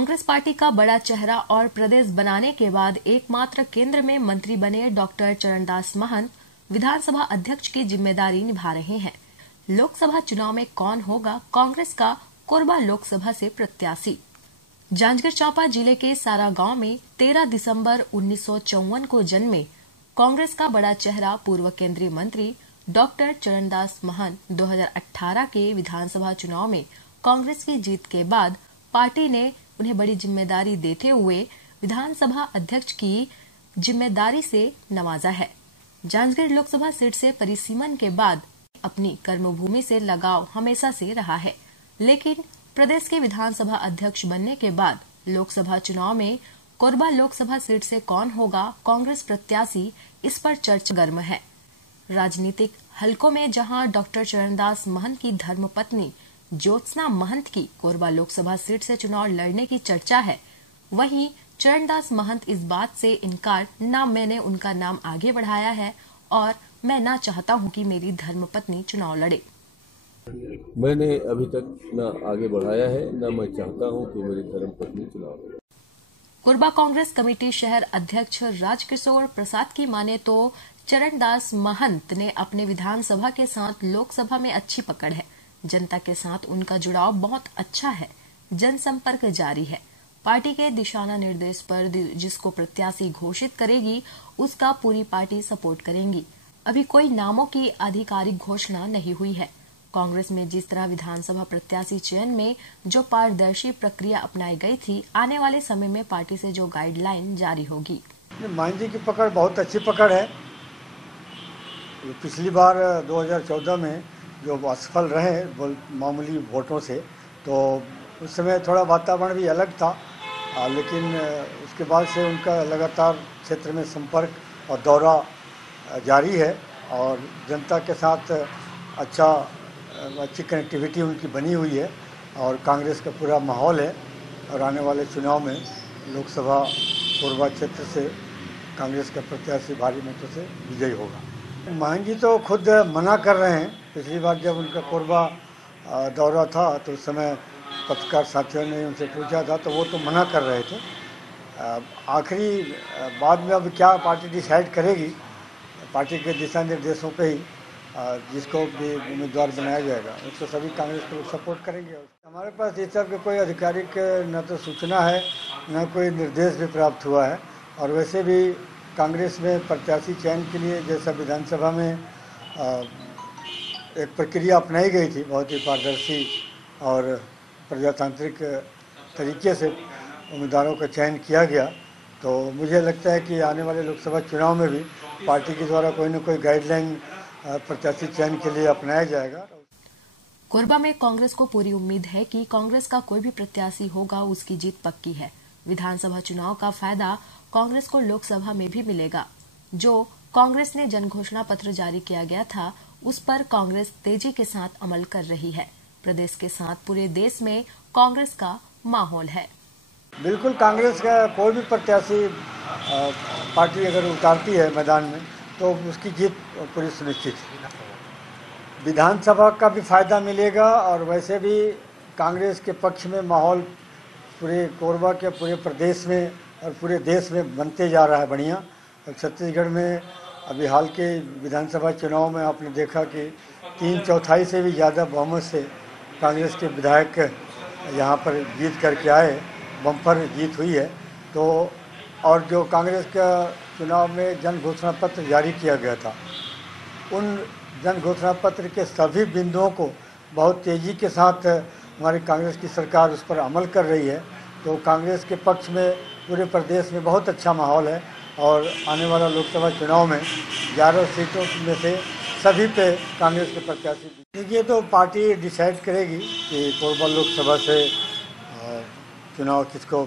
Congress party का बड़ा चेहरा और प्रदेश बनाने के बाद एकमात्र केंद्र में मंत्री बने डॉक्टर चरणदास महंत विधानसभा अध्यक्ष की जिम्मेदारी निभा रहे हैं। लोकसभा चुनाव में कौन होगा कांग्रेस का कोरबा लोकसभा से प्रत्याशी? जांजगीर चांपा जिले के सारा गांव में 13 दिसंबर 1954 को जन्मे कांग्रेस का बड़ा चेहरा पूर्व केंद्रीय मंत्री डॉक्टर चरणदास महंत 2018 के विधानसभा चुनाव में कांग्रेस की जीत के बाद पार्टी ने उन्हें बड़ी जिम्मेदारी देते हुए विधानसभा अध्यक्ष की जिम्मेदारी से नवाजा है। जांजगीर लोकसभा सीट से परिसीमन के बाद अपनी कर्मभूमि से लगाव हमेशा से रहा है, लेकिन प्रदेश के विधानसभा अध्यक्ष बनने के बाद लोकसभा चुनाव में कोरबा लोकसभा सीट से कौन होगा कांग्रेस प्रत्याशी, इस पर चर्चा गर्म है। राजनीतिक हलकों में जहां डॉक्टर चरणदास महंत की धर्मपत्नी ज्योत्सना महंत की कोरबा लोकसभा सीट से चुनाव लड़ने की चर्चा है, वहीं चरणदास महंत इस बात से इनकार न मैंने उनका नाम आगे बढ़ाया है और मैं ना चाहता हूं कि मेरी धर्मपत्नी चुनाव लड़े। मैंने अभी तक न आगे बढ़ाया है, न मैं चाहता हूं कि मेरी धर्मपत्नी चुनाव लड़े। कोरबा कांग्रेस कमेटी शहर अध्यक्ष राजकिशोर प्रसाद की माने तो चरणदास महंत ने अपने विधानसभा के साथ लोकसभा में अच्छी पकड़ है। जनता के साथ उनका जुड़ाव बहुत अच्छा है, जनसंपर्क जारी है। पार्टी के दिशा निर्देश पर जिसको प्रत्याशी घोषित करेगी उसका पूरी पार्टी सपोर्ट करेंगी। अभी कोई नामों की आधिकारिक घोषणा नहीं हुई है। कांग्रेस में जिस तरह विधानसभा प्रत्याशी चयन में जो पारदर्शी प्रक्रिया अपनाई गई थी, आने वाले समय में पार्टी से जो गाइडलाइन जारी होगी। महंत जी की पकड़ बहुत अच्छी पकड़ है। पिछली बार 2014 में जो असफल रहे मामूली वोटों से, तो उस समय थोड़ा वातावरण भी अलग था, लेकिन उसके बाद से उनका लगातार क्षेत्र में संपर्क और दौरा जारी है और जनता के साथ अच्छी कनेक्टिविटी उनकी बनी हुई है और कांग्रेस का पूरा माहौल है। और आने वाले चुनाव में लोकसभा कोरबा क्षेत्र से कांग्रेस का प्रत्याशी भारी मतों से विजयी होगा। महंत जी तो खुद मना कर रहे हैं। पिछली बार जब उनका कोरबा दौरा था तो उस समय पत्रकार साथियों ने उनसे पूछा था तो वो तो मना कर रहे थे। आखिरी बाद में अब क्या पार्टी डिसाइड करेगी, पार्टी के दिशा निर्देशों पे ही जिसको भी उम्मीदवार बनाया जाएगा उसको सभी कांग्रेस के लोग सपोर्ट करेंगे। हमारे पास इस सब के कोई आधिकारिक न तो सूचना है न कोई निर्देश भी प्राप्त हुआ है। और वैसे भी कांग्रेस में प्रत्याशी चयन के लिए जैसा विधानसभा में एक प्रक्रिया अपनाई गई थी, बहुत ही पारदर्शी और प्रजातांत्रिक तरीके से उम्मीदवारों का चयन किया गया, तो मुझे लगता है कि आने वाले लोकसभा चुनाव में भी पार्टी के द्वारा कोई न कोई गाइडलाइन प्रत्याशी चयन के लिए अपनाया जाएगा। कोरबा में कांग्रेस को पूरी उम्मीद है कि कांग्रेस का कोई भी प्रत्याशी होगा उसकी जीत पक्की है। विधानसभा चुनाव का फायदा कांग्रेस को लोकसभा में भी मिलेगा। जो कांग्रेस ने जन घोषणा पत्र जारी किया गया था उस पर कांग्रेस तेजी के साथ अमल कर रही है। प्रदेश के साथ पूरे देश में कांग्रेस का माहौल है। बिल्कुल, कांग्रेस का कोई भी प्रत्याशी पार्टी अगर उतारती है मैदान में तो उसकी जीत पूरी सुनिश्चित है। विधानसभा का भी फायदा मिलेगा और वैसे भी कांग्रेस के पक्ष में माहौल पूरे कोरबा के पूरे प्रदेश में और पूरे देश में बनते जा रहा है बढ़िया। और छत्तीसगढ़ में अभी हाल के विधानसभा चुनाव में आपने देखा कि 3/4 से भी ज़्यादा बहुमत से कांग्रेस के विधायक यहाँ पर जीत करके आए, बम्पर जीत हुई है। तो और जो कांग्रेस का चुनाव में जन घोषणा पत्र जारी किया गया था, उन जन घोषणा पत्र के सभी बिंदुओं को बहुत तेज़ी के साथ हमारी कांग्रेस की सरकार उस पर अमल कर रही है। तो कांग्रेस के पक्ष में पूरे प्रदेश में बहुत अच्छा माहौल है और आने वाला लोकसभा चुनाव में 11 सीटों में से सभी पे कांग्रेस के प्रत्याशी। देखिए, तो पार्टी डिसाइड करेगी कि कोरबा लोकसभा से चुनाव किसको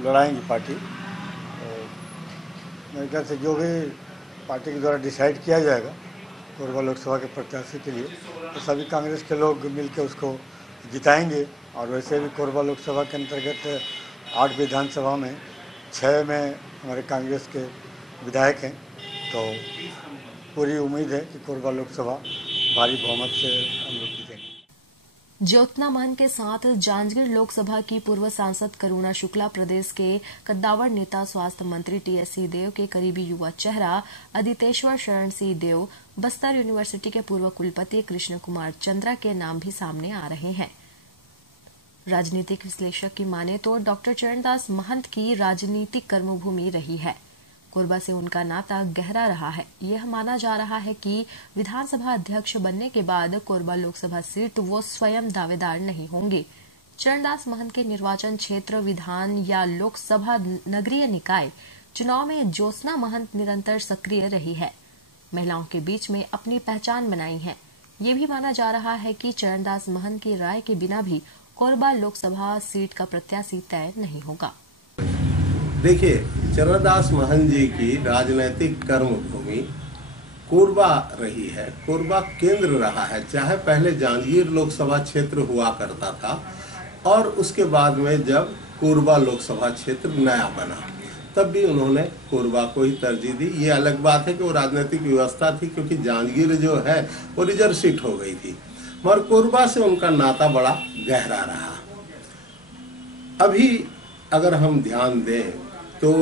लड़ाएंगी पार्टी। मेरे ख्याल से जो भी पार्टी के द्वारा डिसाइड किया जाएगा कोरबा लोकसभा के प्रत्याशी के लिए, तो सभी कांग्रेस के लोग मिलकर उसको जिताएंगे। और वैसे भी कोरबा लोकसभा के अंतर्गत 8 विधानसभा में 6 में हमारे कांग्रेस के विधायक हैं, तो पूरी उम्मीद है कि कोरबा लोकसभा भारी बहुमत से हम लोग जीतेंगे। ज्योत्सना महंत के साथ जांजगीर लोकसभा की पूर्व सांसद करुणा शुक्ला, प्रदेश के कद्दावर नेता स्वास्थ्य मंत्री टीएस सिंहदेव के करीबी युवा चेहरा अदितेश्वर शरण सिंहदेव, बस्तर यूनिवर्सिटी के पूर्व कुलपति कृष्ण कुमार चंद्रा के नाम भी सामने आ रहे हैं। राजनीतिक विश्लेषक की माने तो डॉक्टर चरणदास महंत की राजनीतिक कर्मभूमि रही है। कोरबा से उनका नाता गहरा रहा है। यह माना जा रहा है कि विधानसभा अध्यक्ष बनने के बाद कोरबा लोकसभा सीट वो स्वयं दावेदार नहीं होंगे। चरणदास महंत के निर्वाचन क्षेत्र विधान या लोकसभा नगरीय निकाय चुनाव में ज्योत्सना महंत निरंतर सक्रिय रही है। महिलाओं के बीच में अपनी पहचान बनाई है। ये भी माना जा रहा है कि चरणदास महंत की राय के बिना भी कोरबा लोकसभा सीट का प्रत्याशी तय नहीं होगा। देखिए, चरणदास महंत जी की राजनीतिक कर्मभूमि कोरबा रही है। कोरबा केंद्र रहा है। चाहे पहले जांजगीर लोकसभा क्षेत्र हुआ करता था और उसके बाद में जब कोरबा लोकसभा क्षेत्र नया बना तब भी उन्होंने कोरबा को ही तरजीह दी। ये अलग बात है कि वो राजनीतिक व्यवस्था थी, क्योंकि जांजगीर जो है वो रिजर्व सीट हो गई थी, मगर कोरबा से उनका नाता बड़ा गहरा रहा। अभी अगर हम ध्यान दें तो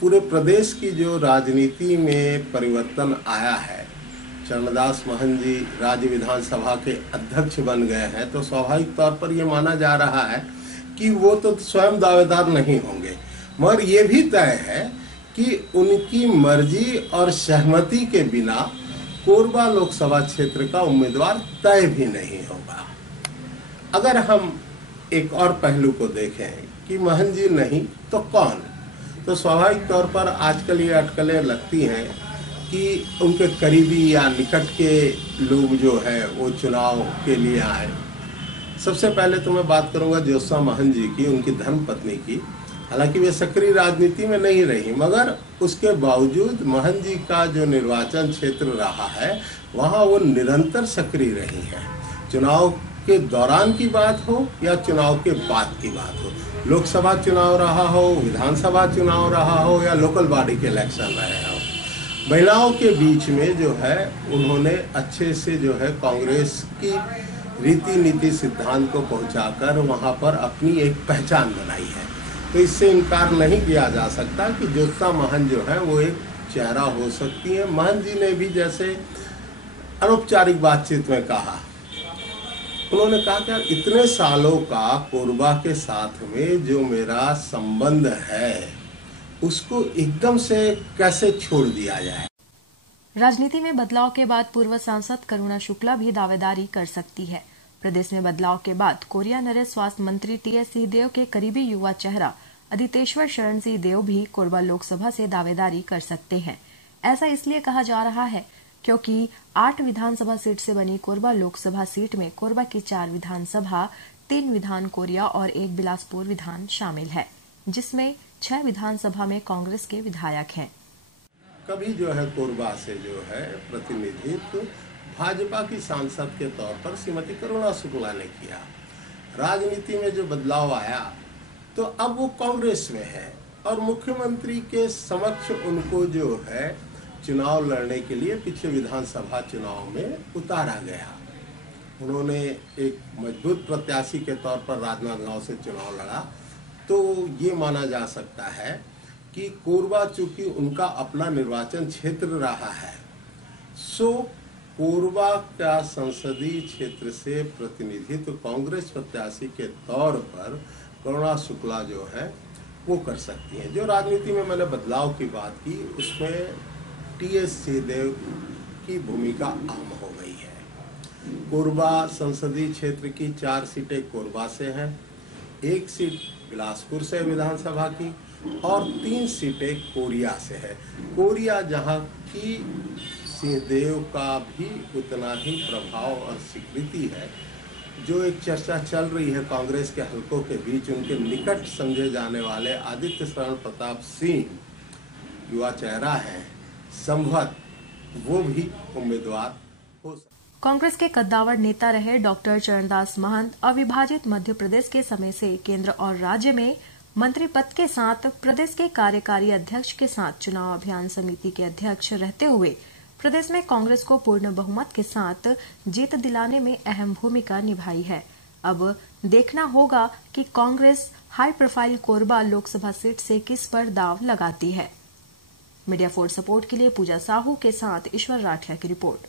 पूरे प्रदेश की जो राजनीति में परिवर्तन आया है, चरणदास महंत जी राज्य विधानसभा के अध्यक्ष बन गए हैं, तो स्वाभाविक तौर पर यह माना जा रहा है कि वो तो स्वयं दावेदार नहीं होंगे, मगर ये भी तय है कि उनकी मर्जी और सहमति के बिना कोरबा लोकसभा क्षेत्र का उम्मीदवार तय भी नहीं होगा। अगर हम एक और पहलू को देखें कि महंत जी नहीं तो कौन, तो स्वाभाविक तौर पर आजकल ये अटकलें लगती हैं कि उनके करीबी या निकट के लोग जो है वो चुनाव के लिए आए। सबसे पहले तो मैं बात करूंगा ज्योत्सना महंत जी की, उनकी धर्मपत्नी की। हालांकि वे सक्रिय राजनीति में नहीं रही, मगर उसके बावजूद महंत जी का जो निर्वाचन क्षेत्र रहा है वहाँ वो निरंतर सक्रिय रही हैं। चुनाव के दौरान की बात हो या चुनाव के बाद की बात हो, लोकसभा चुनाव रहा हो, विधानसभा चुनाव रहा हो या लोकल बॉडी के इलेक्शन रहे हो, महिलाओं के बीच में जो है उन्होंने अच्छे से जो है कांग्रेस की रीति नीति सिद्धांत को पहुंचाकर वहां पर अपनी एक पहचान बनाई है। तो इससे इनकार नहीं किया जा सकता कि ज्योत्सना महंत जो है वो एक चेहरा हो सकती है। महंत जी ने भी जैसे अनौपचारिक बातचीत में कहा, उन्होंने कहा कि इतने सालों का कोरबा के साथ में जो मेरा संबंध है उसको एकदम से कैसे छोड़ दिया जाए। राजनीति में बदलाव के बाद पूर्व सांसद करुणा शुक्ला भी दावेदारी कर सकती है। प्रदेश में बदलाव के बाद कोरिया नरेश स्वास्थ्य मंत्री टीएस सिंहदेव के करीबी युवा चेहरा अदितेश्वर शरण सिंहदेव भी कोरबा लोकसभा से दावेदारी कर सकते हैं। ऐसा इसलिए कहा जा रहा है क्योंकि 8 विधानसभा सीट से बनी कोरबा लोकसभा सीट में कोरबा की 4 विधानसभा, 3 विधान कोरिया और 1 बिलासपुर विधान शामिल है, जिसमें 6 विधानसभा में कांग्रेस के विधायक हैं। कभी जो है कोरबा से जो है प्रतिनिधित्व भाजपा की सांसद के तौर पर श्रीमती करुणा शुक्ला ने किया। राजनीति में जो बदलाव आया तो अब वो कांग्रेस में है और मुख्यमंत्री के समक्ष उनको जो है चुनाव लड़ने के लिए पिछले विधानसभा चुनाव में उतारा गया। उन्होंने एक मजबूत प्रत्याशी के तौर पर राजनांदगांव से चुनाव लड़ा। तो ये माना जा सकता है कि कोरबा चूंकि उनका अपना निर्वाचन क्षेत्र रहा है, सो कोरबा का संसदीय क्षेत्र से प्रतिनिधित्व कांग्रेस प्रत्याशी के तौर पर करुणा शुक्ला जो है वो कर सकती हैं। जो राजनीति में मैंने बदलाव की बात की उसमें टीएस सिंहदेव की भूमिका अहम हो गई है। कोरबा संसदीय क्षेत्र की 4 सीटें कोरबा से हैं, 1 सीट बिलासपुर से विधानसभा की और 3 सीटें कोरिया से है। कोरिया जहां की सिंहदेव का भी उतना ही प्रभाव और स्वीकृति है। जो एक चर्चा चल रही है कांग्रेस के हलकों के बीच, उनके निकट समझे जाने वाले आदित्य शरण प्रताप सिंह युवा चेहरा है, संभवत वो भी उम्मीदवार हो सकते। कांग्रेस के कद्दावर नेता रहे डॉक्टर चरणदास महंत अविभाजित मध्य प्रदेश के समय से केंद्र और राज्य में मंत्री पद के साथ प्रदेश के कार्यकारी अध्यक्ष के साथ चुनाव अभियान समिति के अध्यक्ष रहते हुए प्रदेश में कांग्रेस को पूर्ण बहुमत के साथ जीत दिलाने में अहम भूमिका निभाई है। अब देखना होगा कि Congress high profile Korba Lok Sabha seat से किस पर दाव लगाती है। मीडिया फोर्स सपोर्ट के लिए पूजा साहू के साथ ईश्वर राठिया की रिपोर्ट।